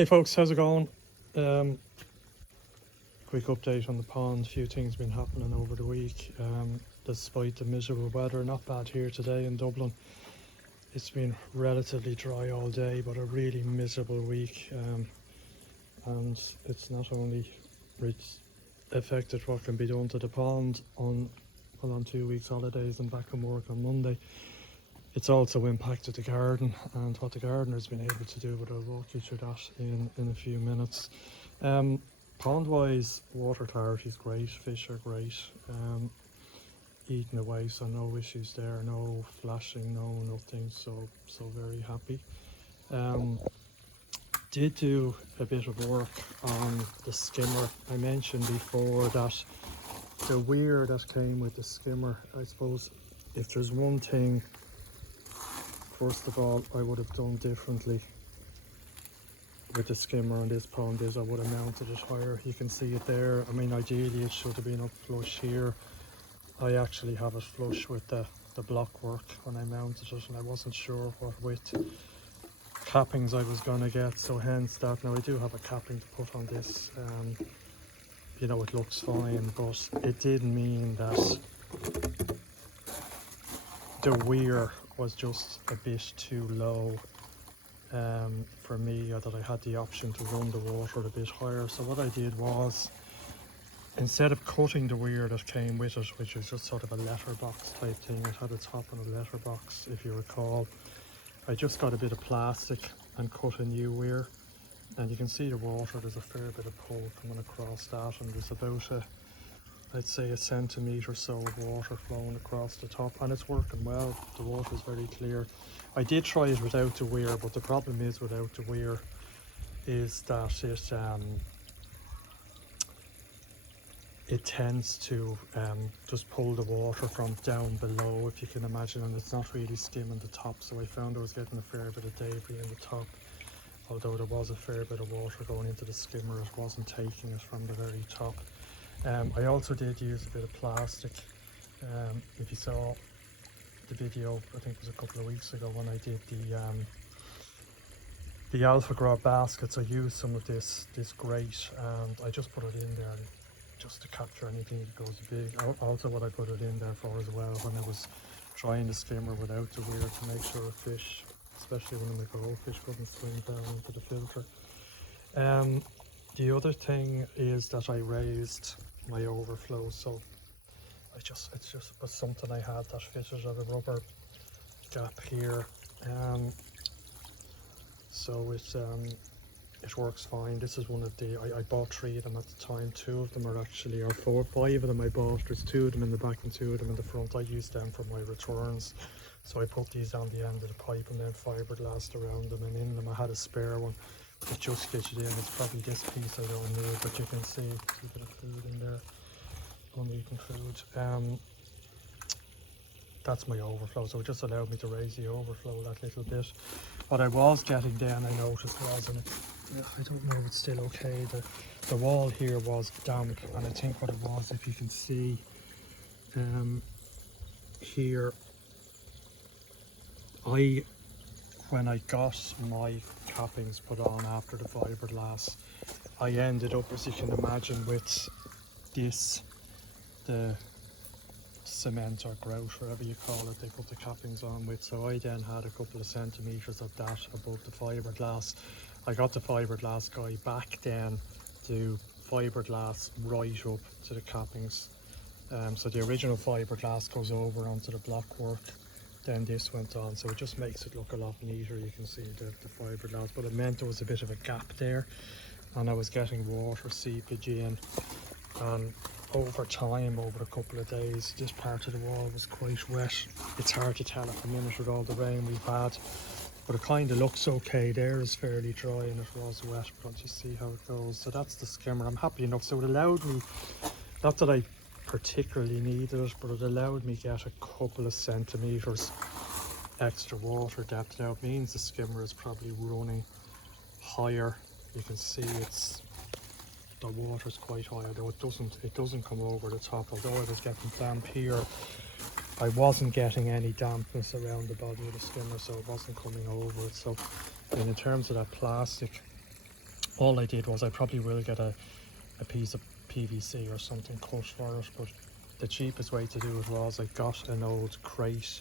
Hey folks, how's it going? Quick update on the pond. A few things been happening over the week. Despite the miserable weather, not bad here today in Dublin. It's been relatively dry all day, but a really miserable week. And it's not only affected what can be done to the pond on 2 weeks holidays and back in work on Monday. It's also impacted the garden and what the gardener's been able to do, but I'll walk you through that in a few minutes. Pond wise, water clarity is great, fish are great, eating away, so no issues there, no flashing, nothing, so very happy. Did do a bit of work on the skimmer. I mentioned before that the weir that came with the skimmer, I suppose if there's one thing first of all I would have done differently with the skimmer on this pond is I would have mounted it higher. You can see it there. I mean, ideally it should have been up flush here. I actually have it flush with the block work when I mounted it, and I wasn't sure what width cappings I was going to get, so hence that. Now I do have a capping to put on this. You know, it looks fine, but it did mean that the weir was just a bit too low for me, or that I had the option to run the water a bit higher. So what I did was, instead of cutting the weir that came with it, which is just sort of a letterbox type thing, it had a top and a letterbox if you recall, I just got a bit of plastic and cut a new weir, and you can see the water, there's a fair bit of pull coming across that, and there's about I'd say a centimetre or so of water flowing across the top, and it's working well. The water is very clear. I did try it without the weir, but the problem is without the weir is that it tends to just pull the water from down below, if you can imagine, and it's not really skimming the top. So I found I was getting a fair bit of debris in the top, although there was a fair bit of water going into the skimmer. It wasn't taking it from the very top. I also did use a bit of plastic. If you saw the video, I think it was a couple of weeks ago when I did the Alpha Grab baskets, I used some of this grate, and I just put it in there just to capture anything that goes big. Also what I put it in there for as well, when I was trying the skimmer without the weir, to make sure a fish, especially when the goldfish, couldn't swim down into the filter. The other thing is that I raised my overflow, so it just was something I had that fitted at a rubber gap here, so it works fine. This is one of the, I bought 3 of them at the time. 2 of them are actually, or 4, 5 of them I bought. There's 2 of them in the back and 2 of them in the front. I used them for my returns, so I put these on the end of the pipe and then fiberglassed around them, and in them I had a spare one that just fitted in. It's probably this piece I don't need, but you can see a bit of food in there, uneaten food. That's my overflow, so it just allowed me to raise the overflow that little bit. What I was getting then, I noticed was, and I don't know if it's still okay, the wall here was damp, and I think what it was, if you can see here, when I got my cappings put on after the fiberglass, I ended up, as you can imagine, with this, the cement or grout, whatever you call it, they put the cappings on with. So I then had a couple of centimetres of that above the fiberglass. I got the fiberglass guy back then to fiberglass right up to the cappings. So the original fiberglass goes over onto the block work, then this went on, so it just makes it look a lot neater. You can see the fiberglass, but it meant there was a bit of a gap there, and I was getting water seepage in, and over time, over a couple of days, this part of the wall was quite wet. It's hard to tell at the minute with all the rain we've had, but it kind of looks okay. There is fairly dry and it was wet, but I'll just see how it goes. So that's the skimmer. I'm happy enough. So it allowed me, not that I particularly needed it, but it allowed me get a couple of centimetres extra water depth. Now it means the skimmer is probably running higher. You can see the water's quite high, although it doesn't come over the top. Although I was getting damp here, I wasn't getting any dampness around the body of the skimmer, so it wasn't coming over it. So, and in terms of that plastic, all I did was, I probably will get a piece of PVC or something cut for it, but the cheapest way to do it was I got an old crate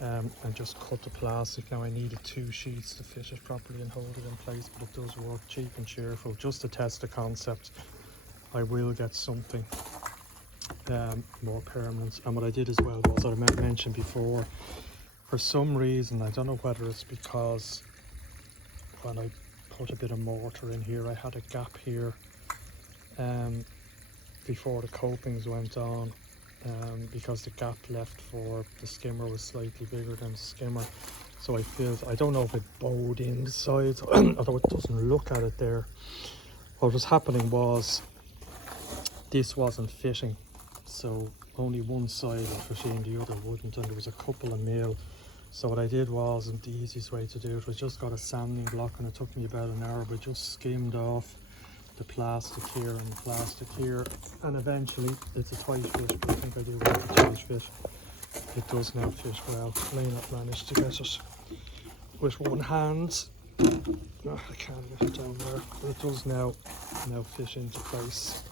and just cut the plastic. Now I needed 2 sheets to fit it properly and hold it in place, but it does work, cheap and cheerful. Just to test the concept, I will get something more permanent. And what I did as well was, I mentioned before, for some reason, I don't know whether it's because when I put a bit of mortar in here, I had a gap here before the copings went on, because the gap left for the skimmer was slightly bigger than the skimmer. So I filled, I don't know if it bowed in the sides, although it doesn't look at it there. What was happening was, this wasn't fitting, so only one side would fit in, the other wouldn't, and there was a couple of mil. So what I did was, and the easiest way to do it was, just got a sanding block, and it took me about an hour, but just skimmed off the plastic here and the plastic here, and eventually it's a tight fit, but I think I do want a tight fit. It does now fit well. I may not manage to get it with one hand. Oh, I can't get it down there, but it does now fit into place.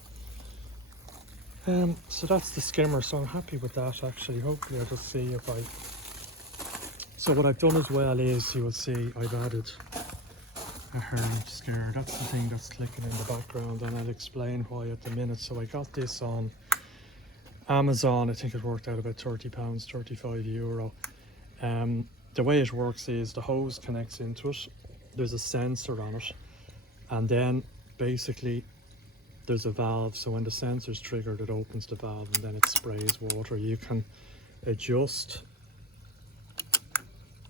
So that's the skimmer, so I'm happy with that actually. Hopefully I'll just see if I... So what I've done as well is, you will see I've added a Heron scare. That's the thing that's clicking in the background, and I'll explain why at the minute. So I got this on Amazon. I think it worked out about £30, €35. The way it works is, the hose connects into it, there's a sensor on it, and then basically there's a valve, so when the sensor's triggered, it opens the valve and then it sprays water. You can adjust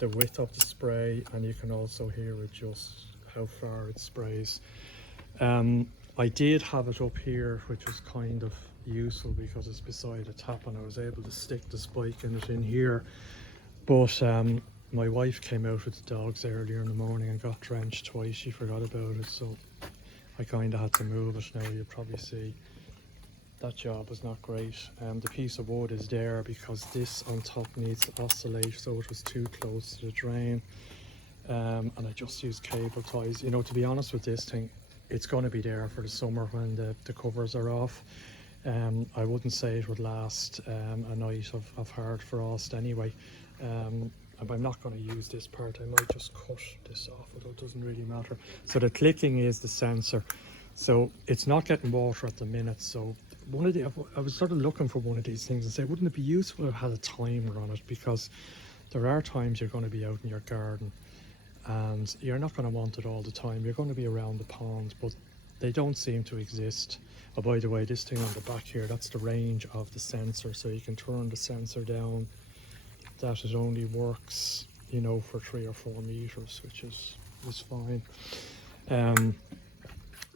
the width of the spray, and you can also here adjust how far it sprays. I did have it up here, which was kind of useful because it's beside a tap, and I was able to stick the spike in it in here. But my wife came out with the dogs earlier in the morning and got drenched twice. She forgot about it, so I kind of had to move it. Now you'll probably see that job was not great. The piece of wood is there because this on top needs to oscillate, so it was too close to the drain. And I just used cable ties. You know, to be honest with this thing, it's going to be there for the summer when the covers are off. I wouldn't say it would last a night of hard frost anyway. And I'm not going to use this part. I might just cut this off, although it doesn't really matter. So the clicking is the sensor. So it's not getting water at the minute. So I was sort of looking for one of these things and say, wouldn't it be useful if it had a timer on it? Because there are times you're going to be out in your garden and you're not going to want it all the time. You're going to be around the pond, but they don't seem to exist. Oh, by the way, this thing on the back here, that's the range of the sensor. So you can turn the sensor down, that it only works, you know, for 3 or 4 meters, which is fine.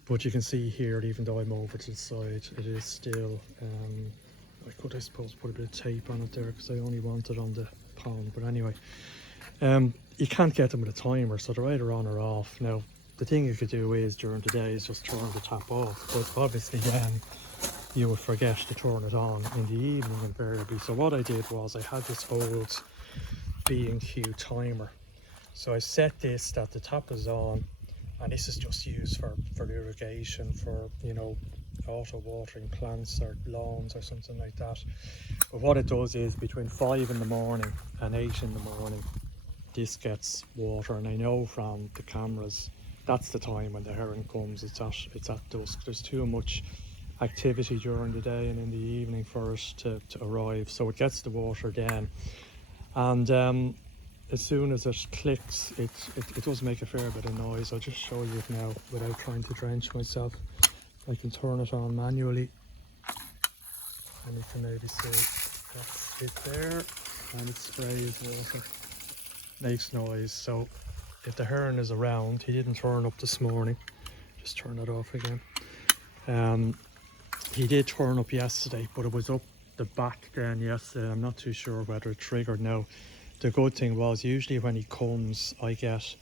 But you can see here, even though I'm over to the side, it is still, I could, I suppose, put a bit of tape on it there because I only want it on the pond. But anyway, you can't get them with a timer, so they're either on or off. Now, the thing you could do is, during the day, is just turn the tap off. But obviously then you would forget to turn it on in the evening invariably. So what I did was, I had this old B&Q timer. So I set this that the tap is on, and this is just used for irrigation, for, you know, auto watering plants or lawns or something like that. But what it does is, between 5 in the morning and 8 in the morning, this gets water. And I know from the cameras, that's the time when the heron comes. It's at dusk. There's too much activity during the day and in the evening for it to arrive, so it gets the water then. And as soon as it clicks, it does make a fair bit of noise. I'll just show you it now without trying to drench myself. I can turn it on manually, and you can maybe see that's it there, and it sprays water, makes noise. So if the heron is around, he didn't turn up this morning, just turn it off again. He did turn up yesterday, but it was up the back then yesterday. I'm not too sure whether it triggered now. The good thing was, usually when he comes, I get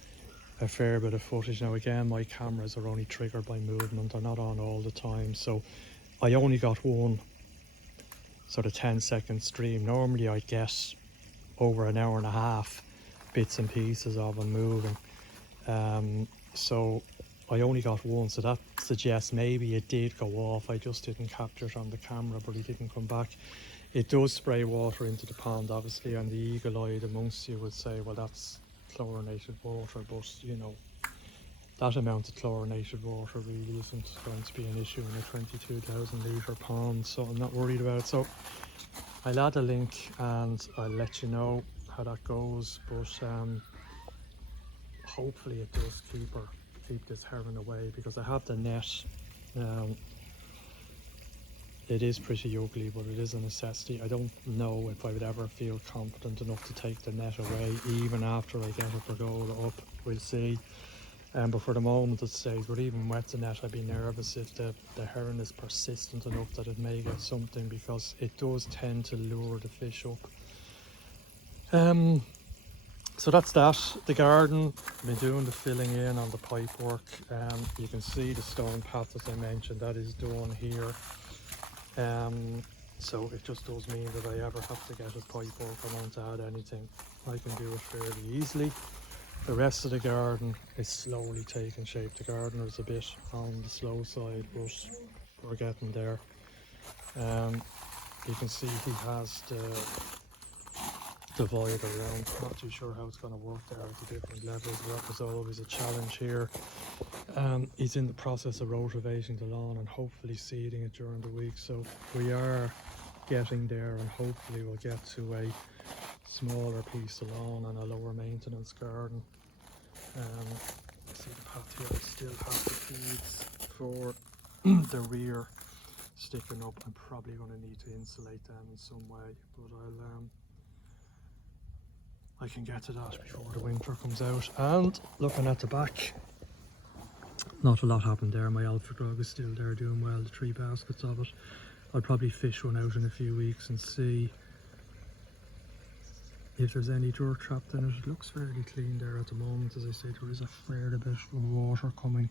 a fair bit of footage. Now again, my cameras are only triggered by movement, they're not on all the time, so I only got one sort of 10-second stream. Normally I get over an hour and a half bits and pieces of him moving. So I only got one, so that suggests maybe it did go off. I just didn't capture it on the camera, but he didn't come back. It does spray water into the pond, obviously, and the eagle-eyed amongst you would say, well, that's chlorinated water, but you know, that amount of chlorinated water really isn't going to be an issue in a 22,000 litre pond, so I'm not worried about it. So I'll add a link and I'll let you know how that goes, but hopefully it does keep this heron away, because I have the net. It is pretty ugly, but it is a necessity. I don't know if I would ever feel confident enough to take the net away, even after I get a pergola up. We'll see. But for the moment it stays. But even with the net, I'd be nervous if the heron is persistent enough that it may get something, because it does tend to lure the fish up. So that's that. The garden, I've been doing the filling in on the pipe work. You can see the stone path, as I mentioned, that is done here. So it just does mean that I ever have to get a pipe work, I want to add anything, I can do it fairly easily. The rest of the garden is slowly taking shape. The gardener's a bit on the slow side, but we're getting there. You can see he has the divide around. Not too sure how it's going to work there at the different levels. That was always a challenge here. He's in the process of rotivating the lawn and hopefully seeding it during the week. So we are getting there, and hopefully we'll get to a smaller piece of lawn and a lower maintenance garden. See the path here, I still have the feeds for the rear sticking up. I'm probably going to need to insulate them in some way, but I can get to that before the winter comes out. And looking at the back, not a lot happened there. My alpha dog is still there doing well, the 3 baskets of it. I'll probably fish one out in a few weeks and see if there's any dirt trapped in it. It looks fairly clean there at the moment. As I say, there is a fair bit of water coming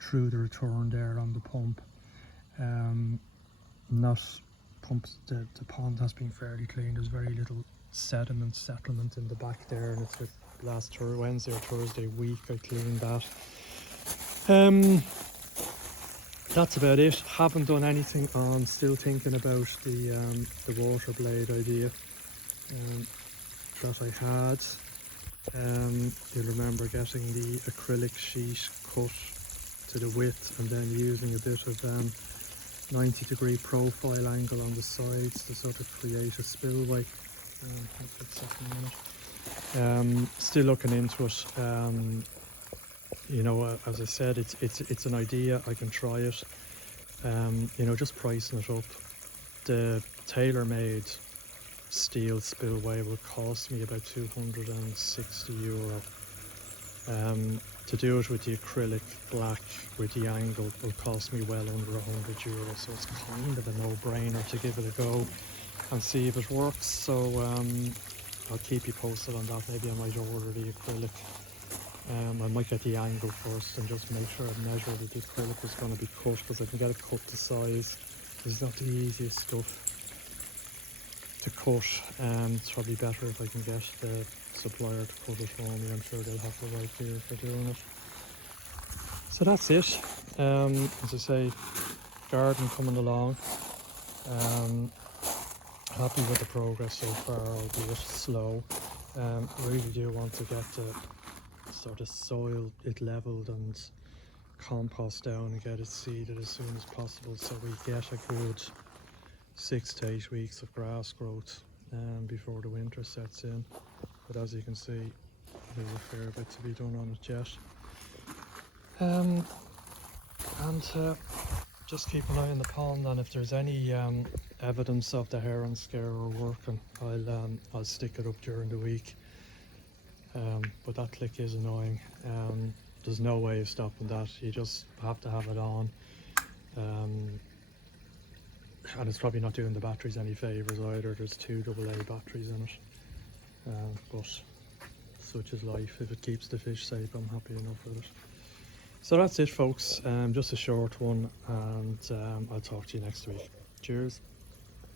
through the return there on the pump. Not pumps, the pond has been fairly clean. There's very little settlement in the back there, and it's like last Wednesday or Thursday week I cleaned that. That's about it. Haven't done anything on, still thinking about the water blade idea that I had. You'll remember getting the acrylic sheet cut to the width and then using a bit of 90-degree profile angle on the sides to sort of create a spillway. Still looking into it. You know, as I said, it's an idea. I can try it. You know, just pricing it up. The tailor-made steel spillway will cost me about €260. To do it with the acrylic black with the angle will cost me well under €100, so it's kind of a no-brainer to give it a go and see if it works. So I'll keep you posted on that. Maybe I might order the acrylic. I might get the angle first and just make sure I measure that the acrylic is going to be cut, because I can get it cut to size. It's not the easiest stuff to cut. It's probably better if I can get the supplier to cut it for me. I'm sure they'll have the right gear for doing it. So that's it. As I say, garden coming along. Happy with the progress so far, albeit slow. Really do want to get the sort of soil it leveled and compost down and get it seeded as soon as possible, so we get a good 6 to 8 weeks of grass growth before the winter sets in. But as you can see, there's a fair bit to be done on it yet. Just keep an eye on the pond, and if there's any evidence of the heron scare working, I'll stick it up during the week. But that click is annoying. There's no way of stopping that. You just have to have it on. And it's probably not doing the batteries any favours either. There's 2 AA batteries in it. But such is life. If it keeps the fish safe, I'm happy enough with it. So that's it, folks. Just a short one, and I'll talk to you next week. Cheers.